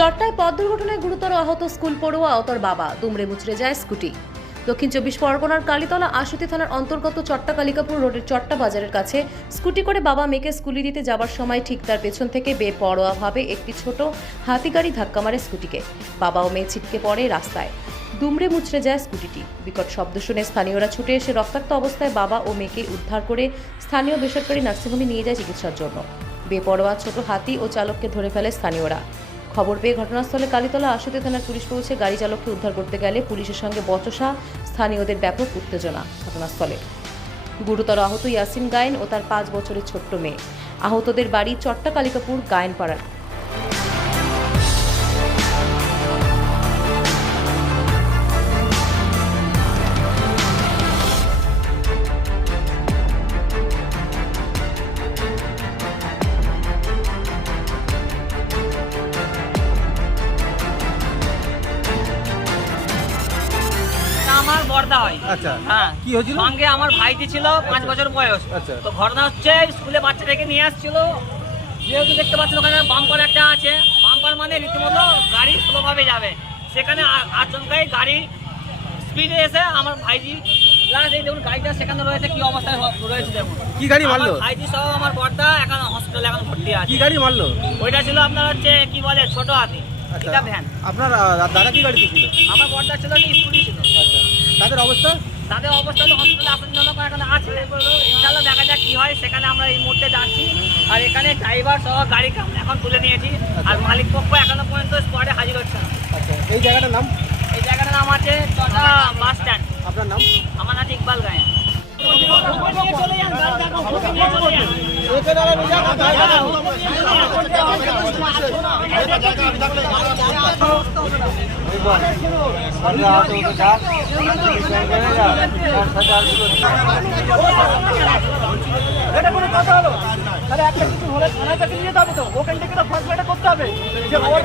চট্টায় পথ দুর্ঘটনায় গুরুতর আহত স্কুল পড়ুয়া ও তার বাবা। দুমড়ে মুচড়ে যায় স্কুটি। দক্ষিণ চব্বিশ পরগনার কালীতলা আশুতি থানার অন্তর্গত চট্টা কালিকাপুর রোডের চট্টা বাজারের কাছে স্কুটি করে বাবা মেয়েকে স্কুলে দিতে যাবার সময় ঠিক তার পেছন থেকে বেপরোয়াভাবে একটি ছোট হাতি গাড়ি ধাক্কা মারে স্কুটিকে। বাবা ও মেয়ে ছিটকে পড়ে রাস্তায়। দুমড়ে মুচড়ে যায় স্কুটিটি। বিকট শব্দ শুনে স্থানীয়রা ছুটে এসে রক্তাক্ত অবস্থায় বাবা ও মেয়েকে উদ্ধার করে স্থানীয় বেসরকারি নার্সিংহোমে নিয়ে যায় চিকিৎসার জন্য। বেপরোয়া ছোট হাতি ও চালককে ধরে ফেলে স্থানীয়রা। খবর পেয়ে ঘটনাস্থলে কালীতলা আশুতি থানার পুলিশ পৌঁছে গাড়ি চালককে উদ্ধার করতে গেলে পুলিশের সঙ্গে বচসা, স্থানীয়দের ব্যাপক উত্তেজনা ঘটনাস্থলে। গুরুতর আহত ইয়াসিন গায়েন ও তার পাঁচ বছরের ছোট্ট মেয়ে। আহতদের বাড়ি চট্টা কালিকাপুর গায়েনপাড়ার। আমার বর্দা হয়। আচ্ছা। হ্যাঁ। কি হয়েছিল? সঙ্গে আমার ভাইটি ছিল পাঁচ বছর বয়স। আচ্ছা। তো ঘটনা হচ্ছে স্কুলে বাচ্চাটাকে নিয়ে আসছিল। যেহেতু দেখতে পাচ্ছেন ওখানে বাম্পার একটা আছে। বাম্পার মানে রীতিমতো গাড়ি স্লোভাবে যাবে। সেখানে আচমকাই গাড়ি স্পিডে এসে আমার ভাইজি প্লাস এই দেখুন গাড়িটা সেখানে রয়েছে কি অবস্থায় রয়েছে দেখুন। কি গাড়ি মারলো? ভাইজি সহ আমার বর্দা এখন হসপিটালে এখন ভর্তি আছে। কি গাড়ি মারলো? ওইটা ছিল আপনার হচ্ছে কি বলে ছোট হাতি। আচ্ছা। এটা ভ্যান। আপনার দাদা কি ছিল? আমার বর্দা ছিল স্কুটি ছিল। তাদের অবস্থা? তাদের অবস্থা তো হসপিটালে আসার জন্য এখন আছে। ইনশাল্লাহ দেখা যাক কি হয়। সেখানে আমরা এই মুহূর্তে যাচ্ছি। আর এখানে ড্রাইভার সহ গাড়ি কাম এখন তুলে নিয়েছি। আর মালিক পক্ষ এখনও পর্যন্ত স্পটে হাজির হচ্ছে না। আচ্ছা। এই জায়গাটার নাম? এই জায়গাটার নাম আছে চটা বাস স্ট্যান্ড আপনার নাম? আমার নাম ইকবাল গায়ে চলে যান এটা কোনো কথা হলো তাহলে একটা কিছু হলে থানায় তাকে নিয়ে যেতে হবে তো ওখান থেকে তো ফয়সলাটা করতে হবে যে ওর